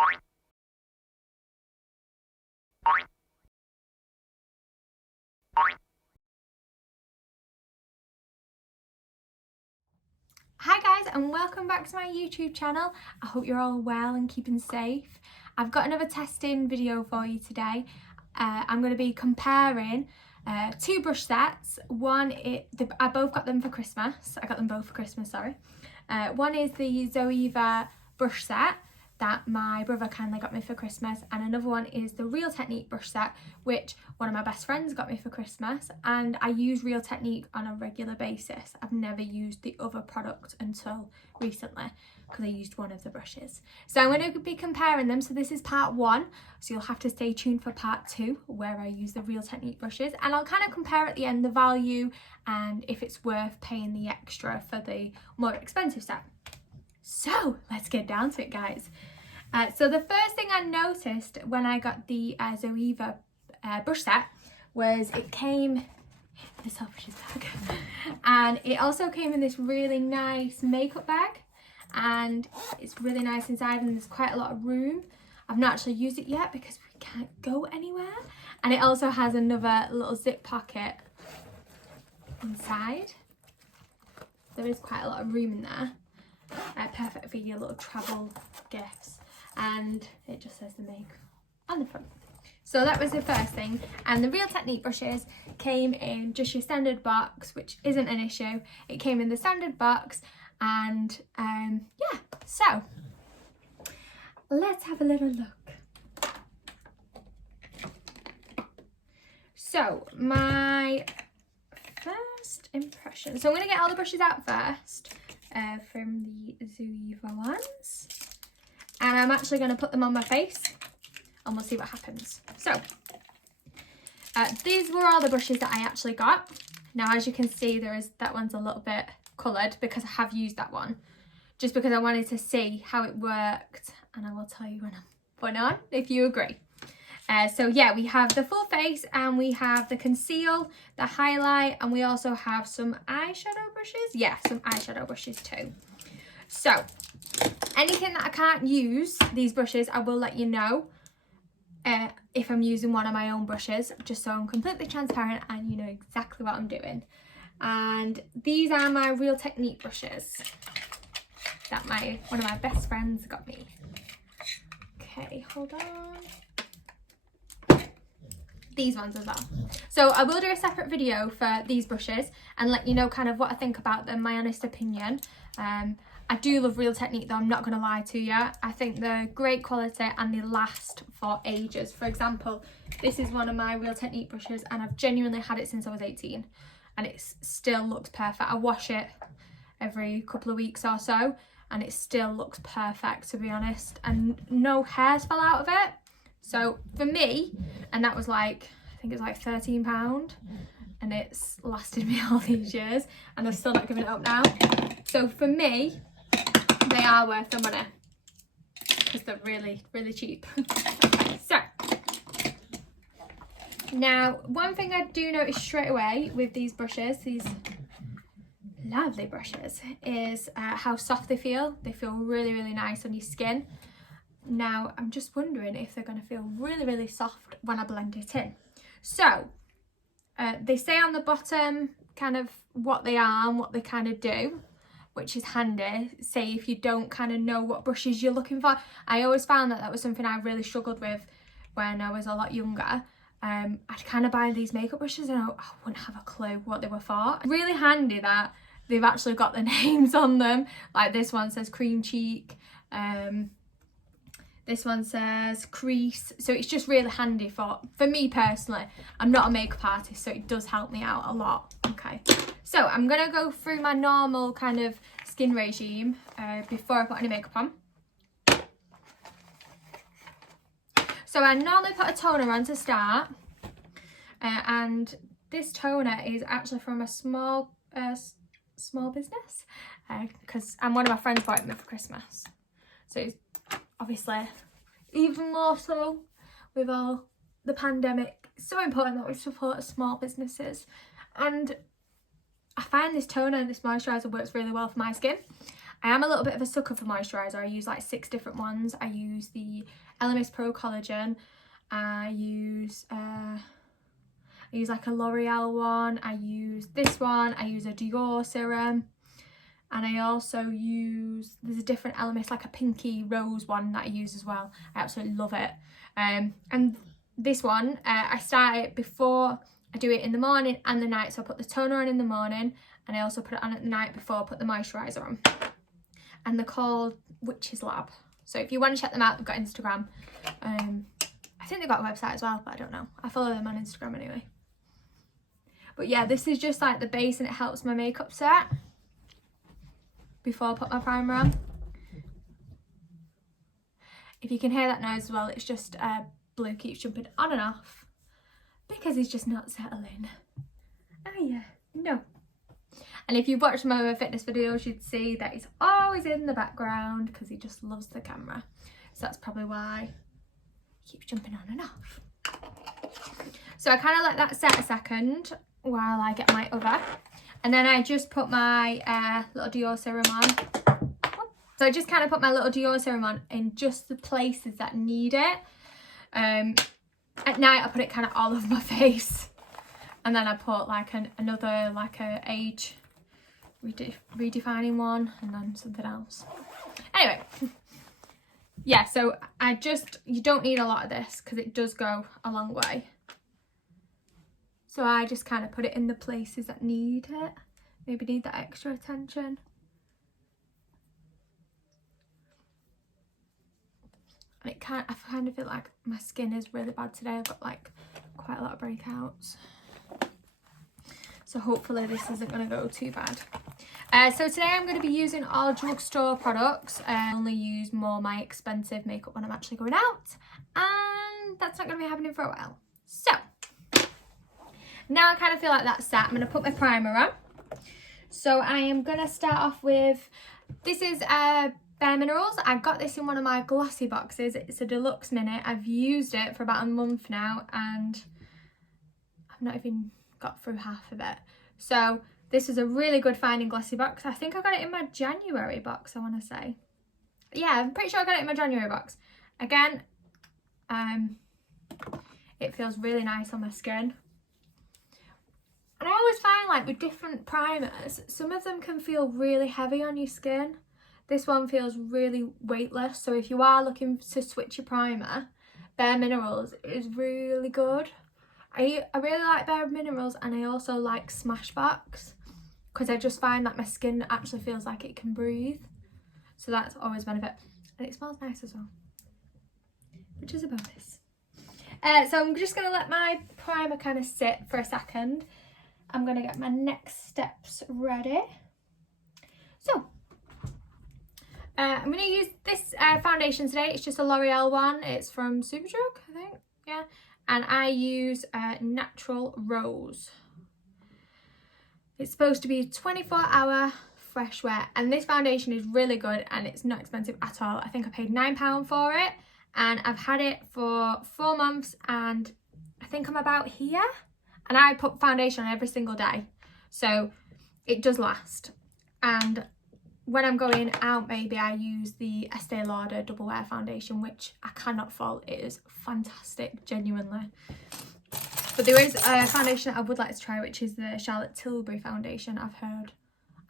Hi guys, and welcome back to my YouTube channel. I hope you're all well and keeping safe. I've got another testing video for you today. I'm going to be comparing two brush sets. I both got them for Christmas. I got them both for Christmas, sorry. One is the Zoeva brush set that my brother kindly got me for Christmas, and another one is the Real Technique brush set, which one of my best friends got me for Christmas. And I use Real Technique on a regular basis. I've never used the other product until recently because I used one of the brushes. So I'm going to be comparing them. So this is part one, so you'll have to stay tuned for part two where I use the Real Technique brushes, and I'll kind of compare at the end the value and if it's worth paying the extra for the more expensive set. So let's get down to it, guys. So the first thing I noticed when I got the Zoeva brush set was it came in this selfish's bag, and it also came in this really nice makeup bag, and it's really nice inside, and there's quite a lot of room. I've not actually used it yet because we can't go anywhere, and it also has another little zip pocket inside. There is quite a lot of room in there. Perfect for your little travel gifts, and it just says the make on the front. So that was the first thing. And the Real Technique brushes came in just your standard box, which isn't an issue. It came in the standard box, and yeah, so let's have a little look. So my first impression, so I'm going to get all the brushes out first. From the Zoeva ones, and I'm actually going to put them on my face and we'll see what happens. So these were all the brushes that I actually got. Now, as you can see, that one's a little bit coloured because I have used that one just because I wanted to see how it worked, and I will tell you when I'm putting on if you agree. So yeah, we have the full face, and we have the conceal, the highlight, and we also have some eyeshadow brushes. Yeah, some eyeshadow brushes too. So anything that I can't use these brushes, I will let you know if I'm using one of my own brushes, just so I'm completely transparent and you know exactly what I'm doing. And these are my Real Technique brushes that one of my best friends got me. Okay, hold on. These ones as well. So I will do a separate video for these brushes and let you know kind of what I think about them, my honest opinion. I do love Real Technique though, I'm not going to lie to you. I think they're great quality and they last for ages. For example, this is one of my Real Technique brushes, and I've genuinely had it since I was 18 and it still looks perfect. I wash it every couple of weeks or so and it still looks perfect, to be honest, and no hairs fell out of it. So for me, and that was like, I think it was like £13, and it's lasted me all these years and I've still not given it up now. So for me, they are worth the money because they're really, really cheap. So now, one thing I do notice straight away with these brushes, these lovely brushes, is how soft they feel. They feel really, really nice on your skin. Now, I'm just wondering if they're going to feel really, really soft when I blend it in. So, they say on the bottom kind of what they are and what they kind of do, which is handy. Say if you don't kind of know what brushes you're looking for. I always found that was something I really struggled with when I was a lot younger. I'd kind of buy these makeup brushes and I wouldn't have a clue what they were for. Really handy that they've actually got the names on them. Like this one says Cream Cheek. This one says Crease. So it's just really handy for me personally. I'm not a makeup artist, so it does help me out a lot. Okay, so I'm going to go through my normal kind of skin regime before I put any makeup on. So I normally put a toner on to start. And this toner is actually from a small business. Because one of my friends bought it me for Christmas. So it's obviously even more so with all the pandemic. It's so important that we support small businesses, and I find this toner, this moisturiser, works really well for my skin. I am a little bit of a sucker for moisturiser. I use like 6 different ones. I use the Elemis Pro Collagen. I use like a L'Oreal one. I use this one. I use a Dior serum. And I also use, there's a different Elemis, like a pinky rose one that I use as well. I absolutely love it. And this one, I start it before I do it in the morning and the night. So I put the toner on in the morning and I also put it on at the night before I put the moisturiser on. And they're called Witch's Lab. So if you want to check them out, they've got Instagram. I think they've got a website as well, but I don't know. I follow them on Instagram anyway. But yeah, this is just like the base and it helps my makeup set before I put my primer on. If you can hear that noise as well, it's just Blue keeps jumping on and off because he's just not settling. Oh yeah, no. And if you've watched my other fitness videos, you'd see that he's always in the background because he just loves the camera. So that's probably why he keeps jumping on and off. So I kind of let that set a second while I get my other. And then I just put my little Dior serum on. So I just kind of put my little Dior serum on in just the places that need it. At night I put it kind of all over my face. And then I put like another like a age redefining one and then something else. Anyway, yeah, so you don't need a lot of this because it does go a long way. So I just kind of put it in the places that need it, maybe need that extra attention. And I kind of feel like my skin is really bad today. I've got like quite a lot of breakouts. So hopefully this isn't going to go too bad. So today I'm going to be using all drugstore products. I only use more my expensive makeup when I'm actually going out. And that's not going to be happening for a while. So now I kind of feel like that's set. I'm going to put my primer on. So I am going to start off with, this is Bare Minerals. I got this in one of my glossy boxes. It's a deluxe mini. I've used it for about a month now and I've not even got through half of it. So this is a really good finding glossy box. I think I got it in my January box, I want to say. Yeah, I'm pretty sure I got it in my January box. Again, it feels really nice on my skin. And I always find like with different primers, some of them can feel really heavy on your skin. This one feels really weightless. So if you are looking to switch your primer, Bare Minerals is really good. I really like Bare Minerals and I also like Smashbox because I just find that my skin actually feels like it can breathe. So that's always a benefit. And it smells nice as well, which is a bonus. So I'm just going to let my primer kind of sit for a second. I'm going to get my next steps ready. So I'm going to use this foundation today. It's just a L'Oreal one. It's from Superdrug, I think. Yeah. And I use Natural Rose. It's supposed to be 24-hour fresh wear. And this foundation is really good and it's not expensive at all. I think I paid £9 for it. And I've had it for 4 months and I think I'm about here. And I put foundation on every single day. So it does last. And when I'm going out, maybe I use the Estee Lauder Double Wear Foundation, which I cannot fault. It is fantastic, genuinely. But there is a foundation that I would like to try, which is the Charlotte Tilbury foundation, I've heard.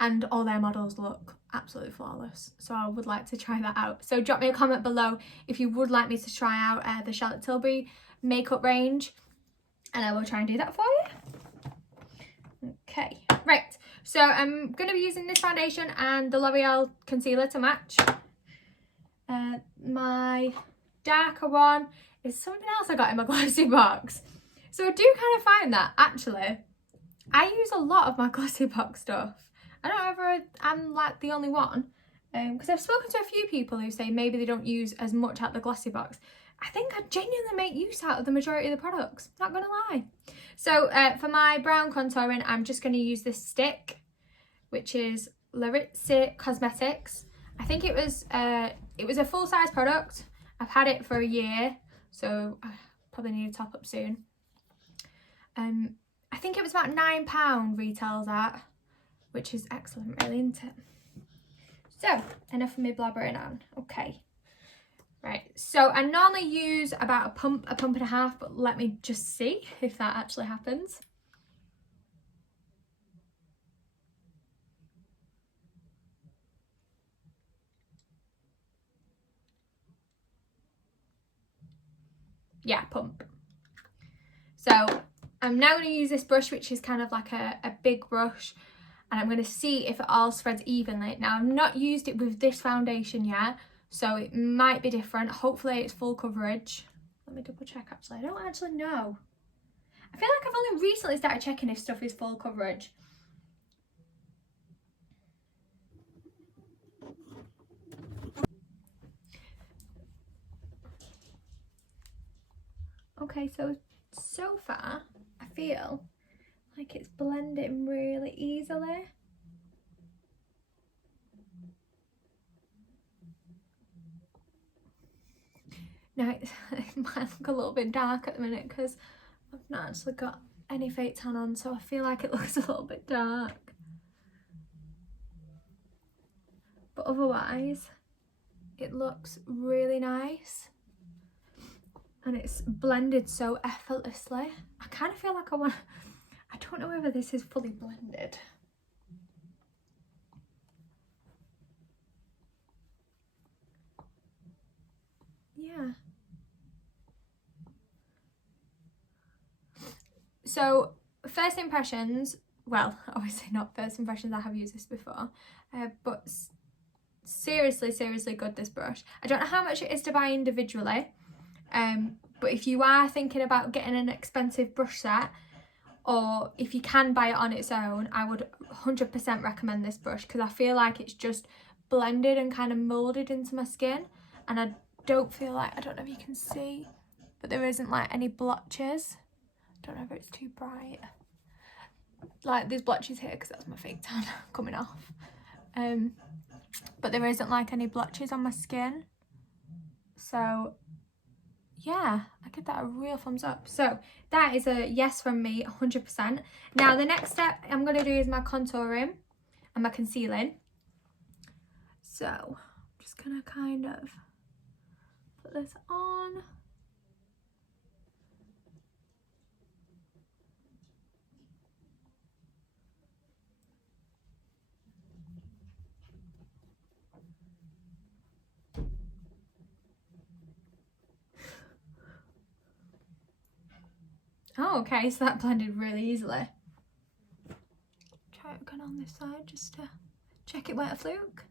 And all their models look absolutely flawless. So I would like to try that out. So drop me a comment below if you would like me to try out the Charlotte Tilbury makeup range. And I will try and do that for you. Okay, right. So I'm going to be using this foundation and the L'Oreal concealer to match. My darker one is something else I got in my glossy box. So I do kind of find that, actually, I use a lot of my glossy box stuff. I don't know if I'm like the only one. Because I've spoken to a few people who say maybe they don't use as much out the glossy box. I think I genuinely make use out of the majority of the products, not gonna lie. So for my brown contouring, I'm just gonna use this stick, which is Laritzi Cosmetics. I think it was a full-size product. I've had it for a year, so I probably need to top up soon. I think it was about £9 retails at, which is excellent really, isn't it? So, enough of me blabbering on. Okay. Right, so I normally use about a pump and a half, but let me just see if that actually happens. Yeah, pump. So I'm now going to use this brush, which is kind of like a big brush, and I'm going to see if it all spreads evenly. Now, I've not used it with this foundation yet, so it might be different. Hopefully it's full coverage. Let me double check actually. I don't actually know. I feel like I've only recently started checking if stuff is full coverage. Okay, so far I feel like it's blending really easily. Now it might look a little bit dark at the minute because I've not actually got any fake tan on, so I feel like it looks a little bit dark. But otherwise, it looks really nice. And it's blended so effortlessly. I kind of feel like I don't know whether this is fully blended. Yeah. So first impressions, well, obviously not first impressions, I have used this before, but seriously good, this brush. I don't know how much it is to buy individually, but if you are thinking about getting an expensive brush set, or if you can buy it on its own, I would 100% recommend this brush, because I feel like it's just blended and kind of moulded into my skin, and I don't feel like, I don't know if you can see, but there isn't like any blotches. Don't know if it's too bright. Like there's blotches here because that's my fake tan coming off. But there isn't like any blotches on my skin. So yeah, I give that a real thumbs up. So that is a yes from me, 100%. Now the next step I'm going to do is my contouring and my concealing. So I'm just going to kind of put this on. Oh, okay, so that blended really easily. Try it again on this side just to check it weren't a fluke.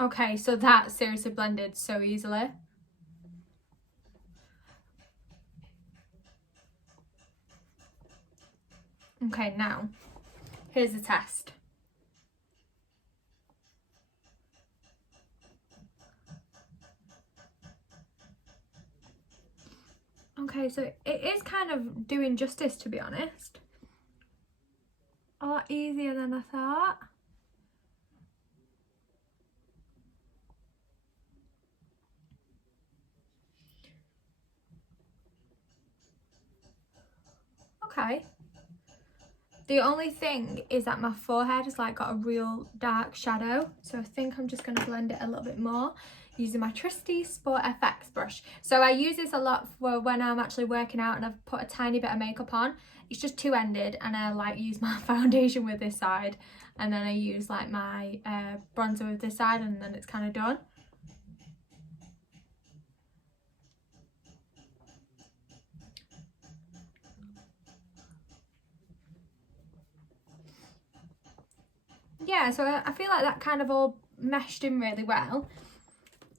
Okay, so that seriously blended so easily. Okay, now, here's the test. Okay, so it is kind of doing justice, to be honest. A lot easier than I thought. Okay. The only thing is that my forehead has like got a real dark shadow, so I think I'm just going to blend it a little bit more using my trusty Sport FX brush. So I use this a lot for when I'm actually working out and I've put a tiny bit of makeup on. It's just two-ended, and I like use my foundation with this side, and then I use like my bronzer with this side, and then it's kind of done. Yeah, so I feel like that kind of all meshed in really well.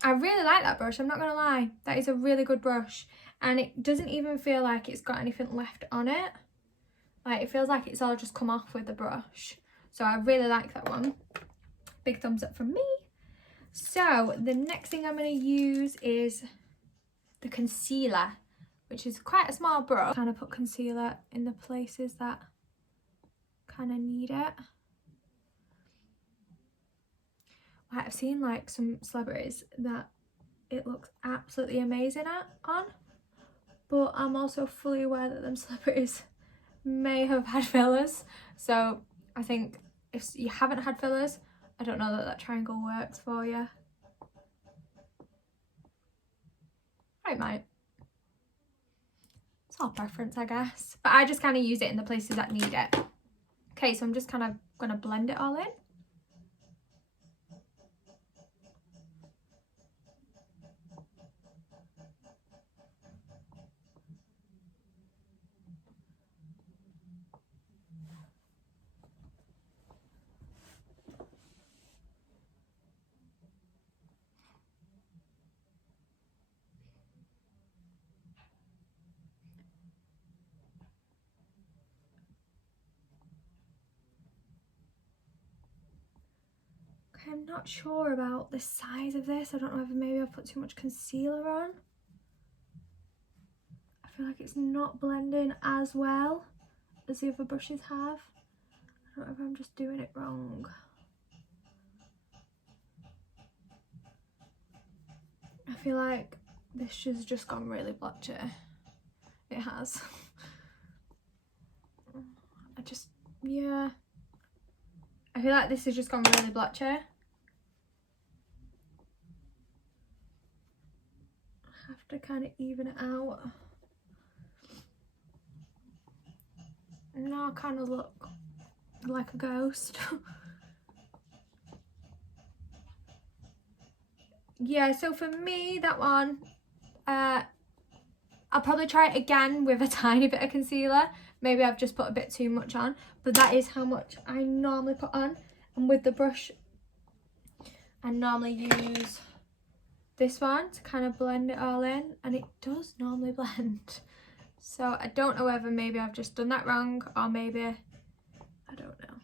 I really like that brush, I'm not going to lie. That is a really good brush. And it doesn't even feel like it's got anything left on it. Like, it feels like it's all just come off with the brush. So I really like that one. Big thumbs up from me. So the next thing I'm going to use is the concealer, which is quite a small brush. Kind of put concealer in the places that kind of need it. I've seen like some celebrities that it looks absolutely amazing on, but I'm also fully aware that them celebrities may have had fillers, so I think if you haven't had fillers, I don't know that that triangle works for you. It might. It's all preference, I guess, but I just kind of use it in the places that need it. Okay, so I'm just kind of going to blend it all in. I'm not sure about the size of this. I don't know if maybe I've put too much concealer on. I feel like it's not blending as well as the other brushes have. I don't know if I'm just doing it wrong. I feel like this has just gone really blotchy. It has. Yeah. I feel like this has just gone really blotchy. I have to kind of even it out. Now I kind of look like a ghost. Yeah, so for me, that one, I'll probably try it again with a tiny bit of concealer. Maybe I've just put a bit too much on, but that is how much I normally put on. And with the brush, I normally use this one to kind of blend it all in, and it does normally blend. So I don't know whether maybe I've just done that wrong, or maybe, I don't know.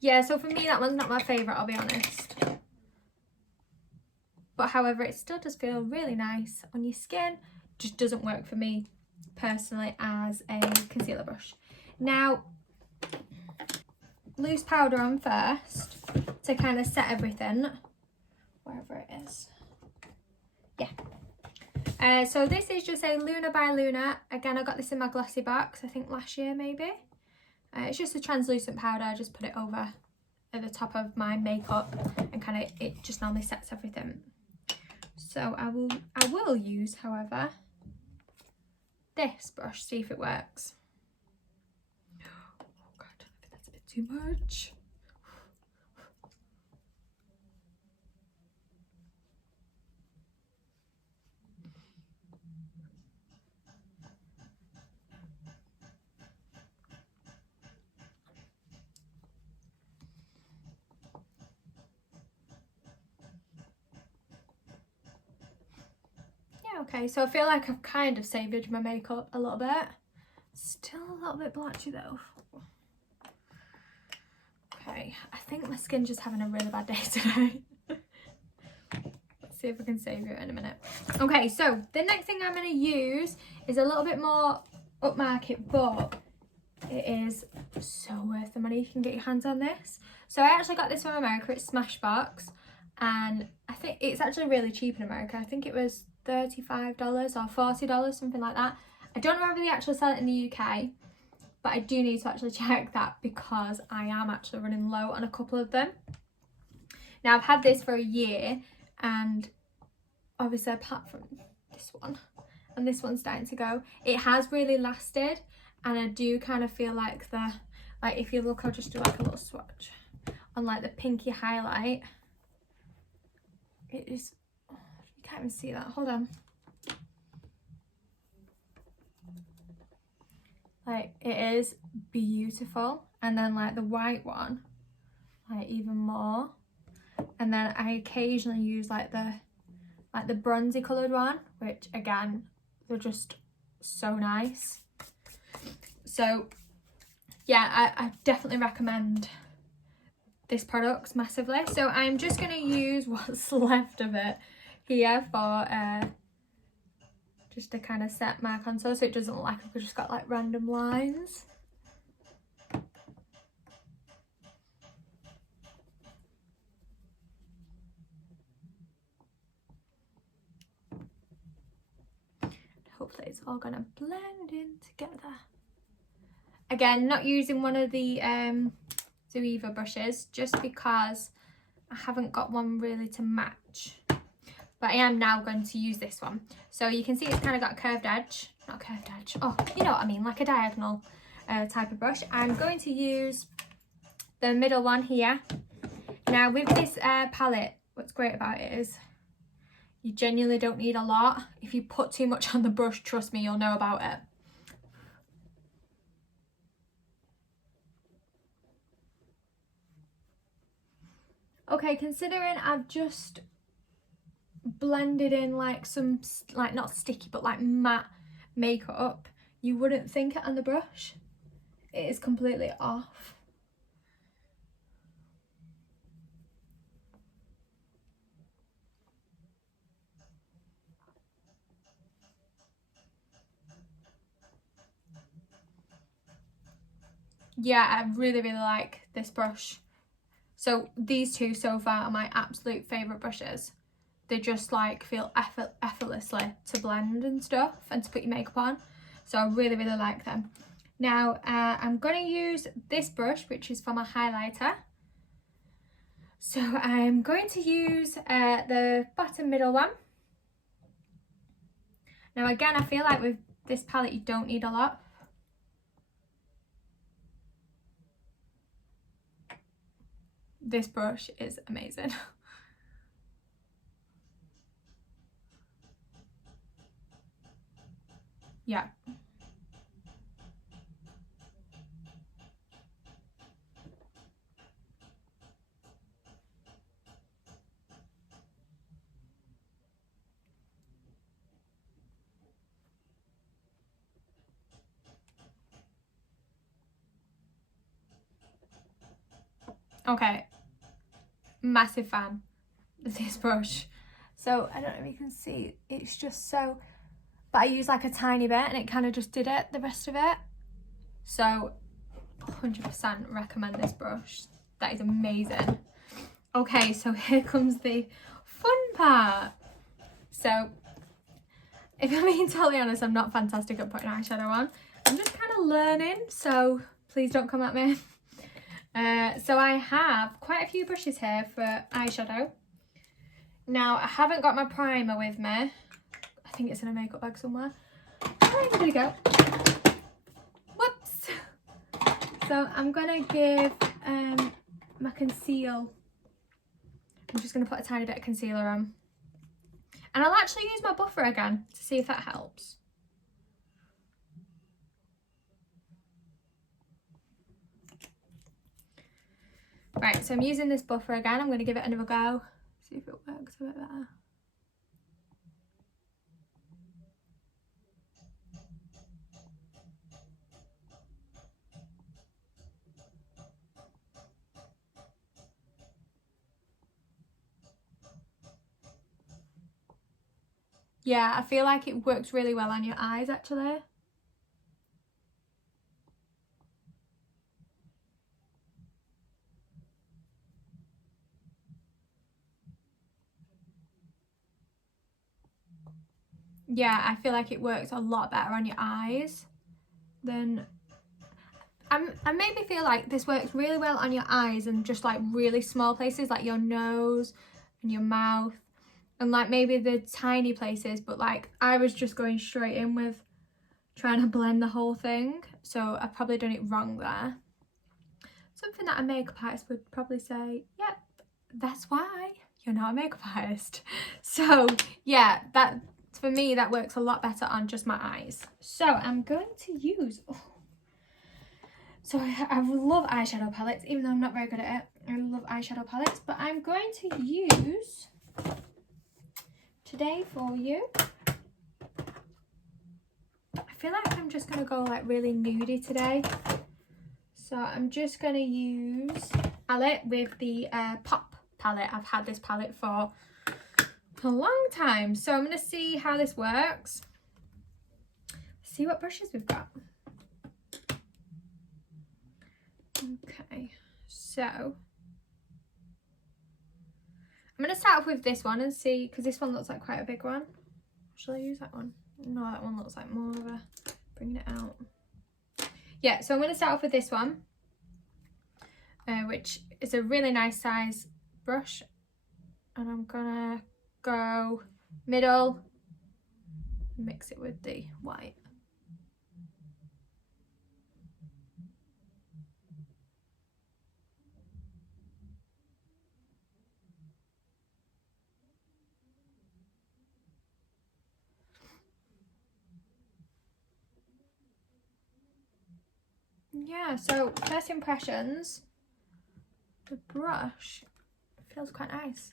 Yeah, so for me, that one's not my favourite, I'll be honest. But however, it still does feel really nice on your skin. Just doesn't work for me personally as a concealer brush. Now, loose powder on first to kind of set everything, wherever it is. Yeah. So this is just a Luna by Luna. Again, I got this in my glossy box, I think last year maybe. It's just a translucent powder. I just put it over at the top of my makeup and kind of, it just normally sets everything. So I will use, however, this brush, see if it works. Oh God, I think that's a bit too much. Okay, so I feel like I've kind of savaged my makeup a little bit. Still a little bit blotchy though. Okay, I think my skin's just having a really bad day today. Let's see if I can save it in a minute. Okay, so the next thing I'm going to use is a little bit more upmarket, but it is so worth the money. You can get your hands on this. So I actually got this from America. It's Smashbox, and I think it's actually really cheap in America. I think it was $35 or $40, something like that. I don't know whether they actually sell it in the UK, but I do need to actually check that because I am actually running low on a couple of them. Now I've had this for a year, and obviously apart from this one and this one's starting to go, it has really lasted. And I do kind of feel like like if you look, I'll just do like a little swatch on like the pinky highlight. It is, oh, you can't even see that, hold on. Like it is beautiful. And then like the white one, like even more. And then I occasionally use like the bronzy coloured one, which again, they're just so nice. So yeah, I definitely recommend this product massively. So I'm just going to use what's left of it here for just to kind of set my contour so it doesn't look like I've just got like random lines. hopefully it's all gonna blend in together. Again, not using one of the Zoeva brushes just because I haven't got one really to match. But I am now going to use this one. So you can see it's kind of got a curved edge. Not a curved edge. Oh, you know what I mean, like a diagonal type of brush. I'm going to use the middle one here. Now with this palette, what's great about it is you genuinely don't need a lot. If you put too much on the brush, trust me, you'll know about it. Okay, considering I've just blended in like some, like not sticky, but like matte makeup, you wouldn't think it on the brush. It is completely off. Yeah, I really like this brush. So these two so far are my absolute favourite brushes. They just like feel effortlessly to blend and stuff and to put your makeup on. So I really like them. Now I'm going to use this brush, which is for my highlighter. So I'm going to use the bottom middle one. Now again, I feel like with this palette you don't need a lot. This brush is amazing. Yeah. Okay, massive fan of this brush. So I don't know if you can see, it's just so, but I use like a tiny bit and it kind of just did it, the rest of it. So 100% recommend this brush. That is amazing. Okay, so here comes the fun part. So if I'm being totally honest, I'm not fantastic at putting eyeshadow on. I'm just kind of learning, so please don't come at me. So I have quite a few brushes here for eyeshadow. Now I haven't got my primer with me. I think it's in a makeup bag somewhere. Where did it go? Whoops. So I'm gonna give my conceal. I'm just gonna put a tiny bit of concealer on. And I'll actually use my buffer again to see if that helps. Right, so I'm using this buffer again. I'm going to give it another go. See if it works a bit better. Yeah, I feel like it works really well on your eyes actually. Yeah, I feel like it works a lot better on your eyes than... I maybe feel like this works really well on your eyes and just like really small places like your nose and your mouth and like maybe the tiny places, but like I was just going straight in with trying to blend the whole thing, so I've probably done it wrong there. Something that a makeup artist would probably say, yep, that's why you're not a makeup artist. So yeah, that for me that works a lot better on just my eyes. So I'm going to use, so I love eyeshadow palettes, even though I'm not very good at it. I love eyeshadow palettes, but I'm going to use today for you. I feel like I'm just going to go like really nudie today. So I'm just going to use palette with the Pop palette. I've had this palette for a long time. So I'm going to see how this works. See what brushes we've got. Okay, so I'm going to start off with this one and see, because this one looks like quite a big one. Shall I use that one? No, that one looks like more of a bringing it out. Yeah, so I'm going to start off with this one, which is a really nice size brush, and I'm gonna go middle, mix it with the white. Yeah, so first impressions, the brush feels quite nice.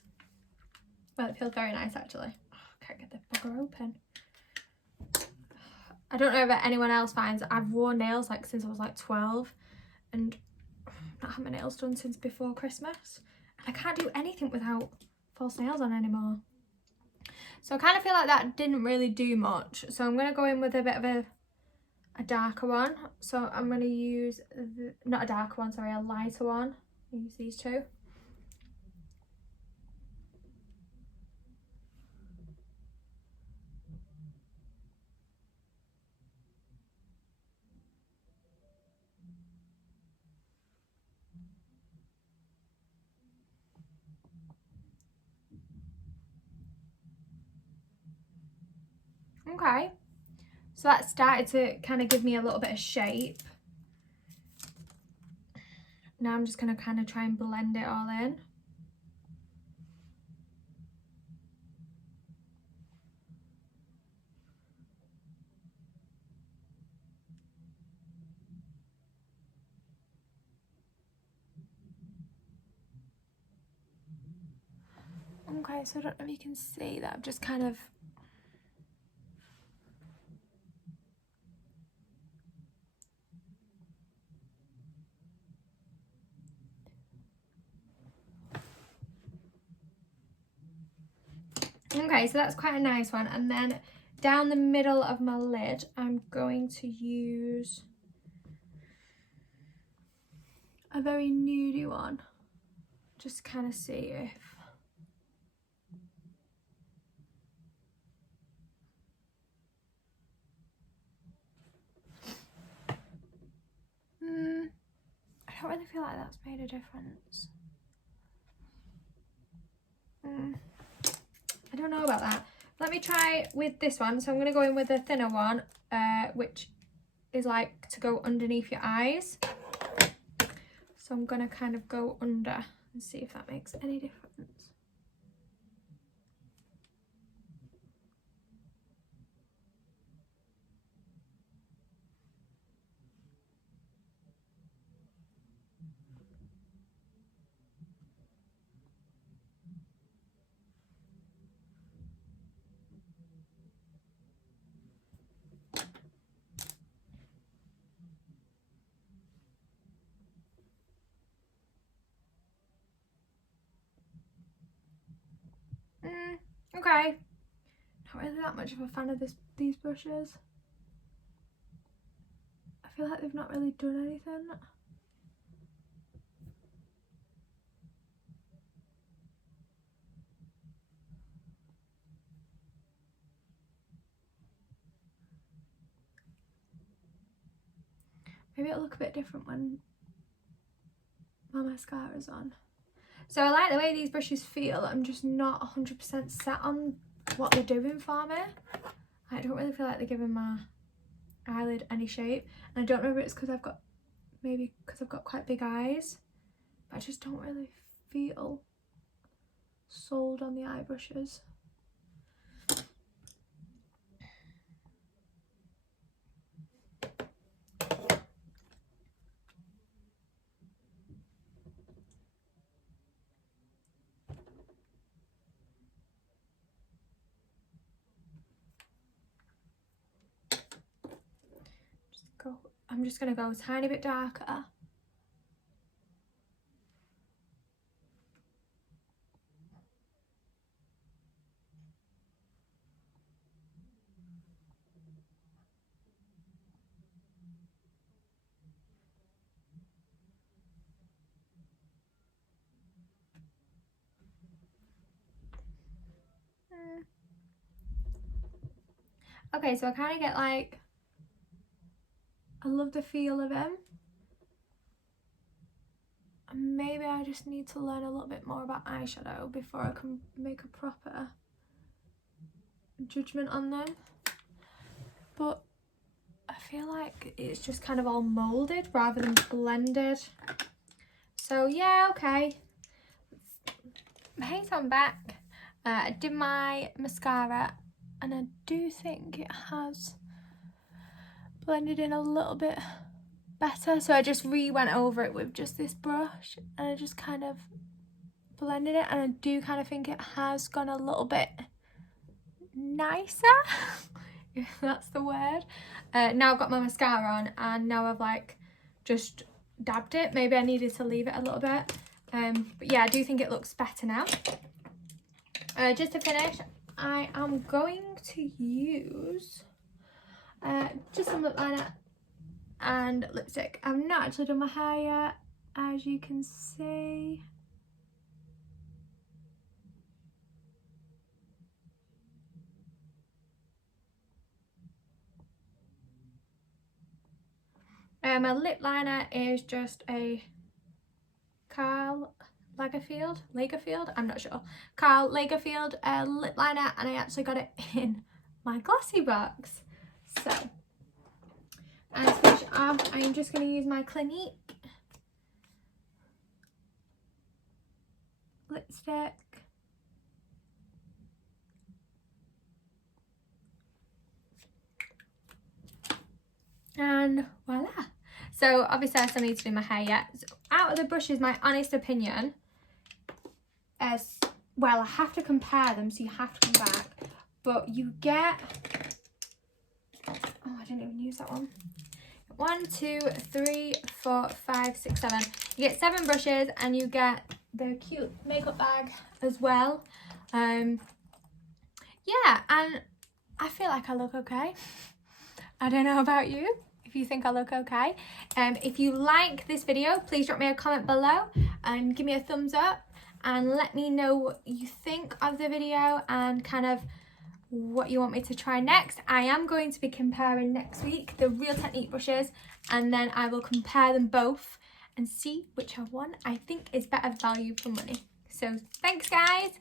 Well, it feels very nice actually. Oh, I can't get the bugger open. I don't know if anyone else finds I've worn nails like since I was like 12, and I've not had my nails done since before Christmas, and I can't do anything without false nails on anymore. So I kind of feel like that didn't really do much, so I'm going to go in with a bit of a darker one. So I'm going to use not a darker one, sorry, a lighter one. Use these two. Okay, so that started to kind of give me a little bit of shape. Now I'm just going to kind of try and blend it all in. Okay, so I don't know if you can see that I've just kind of okay, so that's quite a nice one. And then down the middle of my lid, I'm going to use a very nudie one. Just kind of see if... I don't really feel like that's made a difference. I don't know about that. Let me try with this one. So I'm going to go in with a thinner one, which is like to go underneath your eyes. So I'm going to kind of go under and see if that makes any difference. Okay. Not really that much of a fan of these brushes. I feel like they've not really done anything. Maybe it'll look a bit different when my mascara's on. So I like the way these brushes feel. I'm just not 100% set on what they're doing for me. I don't really feel like they're giving my eyelid any shape. And I don't know if it's because I've got, maybe because I've got quite big eyes. But I just don't really feel sold on the eye brushes. I'm just going to go a tiny bit darker. Okay, so I kind of get like, I love the feel of him. Maybe I just need to learn a little bit more about eyeshadow before I can make a proper judgment on them. But I feel like it's just kind of all moulded rather than blended. So yeah, okay. Hey, so I'm back. I did my mascara and I do think it has blended in a little bit better. So I just went over it with just this brush and I just kind of blended it, and I do kind of think it has gone a little bit nicer, if that's the word. Now I've got my mascara on and now I've like just dabbed it. Maybe I needed to leave it a little bit. But yeah, I do think it looks better now. Just to finish, I am going to use just some lip liner and lipstick. I've not actually done my hair yet, as you can see. My lip liner is just a Karl Lagerfeld, I'm not sure. Karl Lagerfeld lip liner, and I actually got it in my glossy box. So, and to finish off, I'm just going to use my Clinique lipstick. And voila. So obviously I still need to do my hair yet. So out of the brushes, my honest opinion, as well, I have to compare them, so you have to come back. But you get, oh, I didn't even use that one. 1, 2, 3, 4, 5, 6, 7. You get 7 brushes and you get the cute makeup bag as well. Yeah, and I feel like I look okay. I don't know about you, if you think I look okay. If you like this video, please drop me a comment below and give me a thumbs up and let me know what you think of the video and kind of what you want me to try next. I am going to be comparing next week the Real Technique brushes, and then I will compare them both and see which one I think is better value for money. So thanks guys.